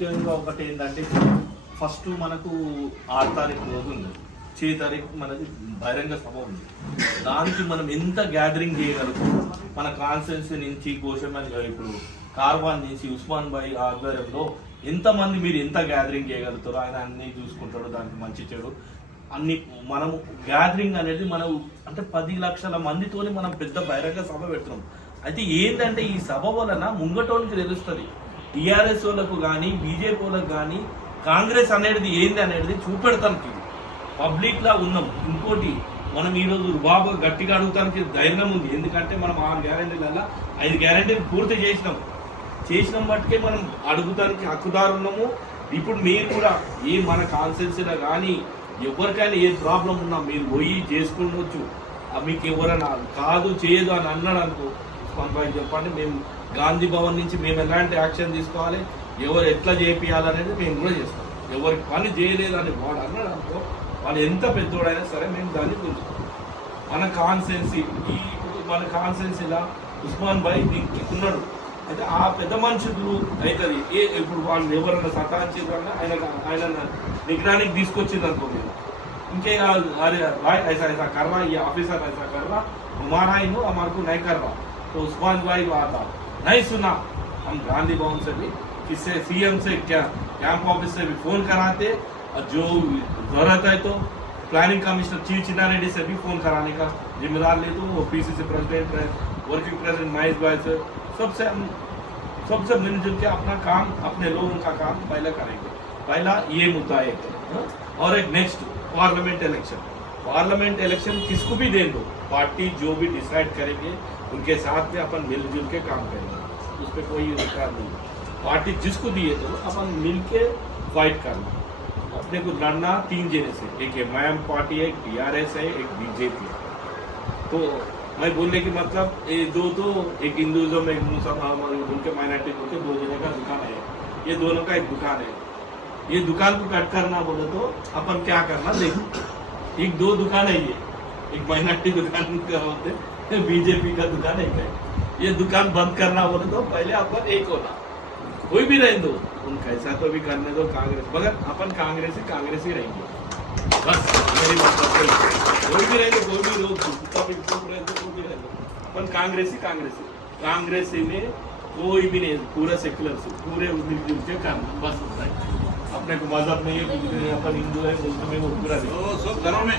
ముఖ్యంగా ఒకటి ఏంటంటే ఫస్ట్ మనకు 6 తారీఖు రోజు ఉంది, 6 తారీఖు మనది బహిరంగ సభ ఉంది. దానికి మనం ఎంత గ్యాదరింగ్ చేయగలుగుతాం? మన కాన్స్టిట్యున్సీ నుంచి గోషమన్ ఇప్పుడు కార్వాన్ నుంచి ఉస్మాన్ భాయ్ ఆధ్వర్యంలో ఎంతమంది మీరు ఎంత గ్యాదరింగ్ చేయగలుగుతారో ఆయన అన్నీ చూసుకుంటాడు. దానికి మంచి చెడు అన్ని మనము గ్యాదరింగ్ అనేది మనం అంటే 10 లక్షల మందితోని మనం పెద్ద బహిరంగ సభ పెడుతున్నాం. అయితే ఏంటంటే ఈ సభ వలన ముంగటోనికి తెలుస్తుంది, టీఆర్ఎస్ వాళ్ళకు కానీ బీజేపీ వాళ్ళకు కానీ కాంగ్రెస్ అనేది ఏంది అనేది చూపెడతానికి పబ్లిక్ లా ఉన్నాం. ఇంకోటి మనం ఈరోజు బాబు గట్టిగా అడుగుతానికి ధైర్యం ఉంది, ఎందుకంటే మనం 6 గ్యారెంటీలలో 5 గ్యారెంటీలు పూర్తి చేసినాం బట్టికే మనం అడుగుతానికి హక్కుదారు ఉన్నాము. ఇప్పుడు మీరు కూడా ఏ మన కాన్స్టిట్యున్సీలో కానీ ఎవరికైనా ఏ ప్రాబ్లం ఉన్నా మీరు పోయి చేసుకుండొచ్చు. మీకు ఎవరైనా కాదు చేయదు అని అన్నాడు అనుకో, ఉస్మాన్ భాయ్ చెప్పండి, మేము గాంధీ భవన్ నుంచి మేము ఎలాంటి యాక్షన్ తీసుకోవాలి, ఎవరు ఎట్లా చేయాలనేది మేము కూడా చేస్తాం. ఎవరికి పని చేయలేదని వాడు అన్నాడు అనుకో, వాళ్ళు ఎంత పెద్దోడైనా సరే మేము దాన్ని గుంజుతాం. మన కాన్స్టిట్యున్సీలా ఉస్మాన్ భాయ్ దీనికి ఉన్నాడు. అయితే ఆ పెద్ద మనుషులు అవుతుంది ఇప్పుడు వాళ్ళు ఎవరైనా సతాయించారన్నా ఆయన నిగ్రహానికి తీసుకొచ్చింది అనుకో, మీరు ఇంకే अरे भाई ऐसा ऐसा कर रहा, ये ऑफिसर ऐसा कर रहा, हमारा ही नो हमारे को नहीं कर रहा. तो उस्मान भाई आता नहीं सुना, हम गांधी भवन से भी किससे सीएम से क्या कैंप ऑफिस से भी फोन कराते, और जो जरूरत है तो प्लानिंग कमिश्नर चीफ चिन्ना रेड्डी से भी फोन कराने का जिम्मेदार ले, तो वो PCC president working president Mahesh भाई से सबसे मिलजुल के अपना काम अपने लोगों का काम पहले करेंगे. पहला ये मुद्दा है. और एक नेक्स्ट पार्लियामेंट इलेक्शन किसको भी दे दो, पार्टी जो भी डिसाइड करेंगे उनके साथ में अपन मिलजुल के काम करेंगे, उस पर कोई अधिकार नहीं. पार्टी जिसको दिए तो अपन मिल के फाइट करना. अपने को लड़ना 3 जने से, एक एमआईएम पार्टी है, एक टीआरएस है, एक बीजेपी है. तो मैं बोलने की मतलब ये दो तो एक हिंदुज़म एक मुसलमान उनके माइनॉरिटी के 2 जने का दुकान है, ये दोनों का एक दुकान है. ये दुकान को कट करना बोले तो अपन क्या करना, देखो 1-2 दुकान है, एक माइनॉरिटी दुकान का होते, बीजेपी का दुकान है. ये दुकान बंद करना बोले तो पहले अपन एक होना, कोई भी रह दो उनका ऐसा तो भी करने दो कांग्रेस, मगर अपन कांग्रेस ही रहेंगे बस. मेरी मतलब कोई भी रह दो, कोई भी लोग अपन कांग्रेस में कोई भी नहीं, पूरा सेक्युलर से पूरे मिलजुल के करना बस. अपने को मजहब नहीं है, अपन हिंदू है, मुस्लिम है, वो पूरा सब घरों में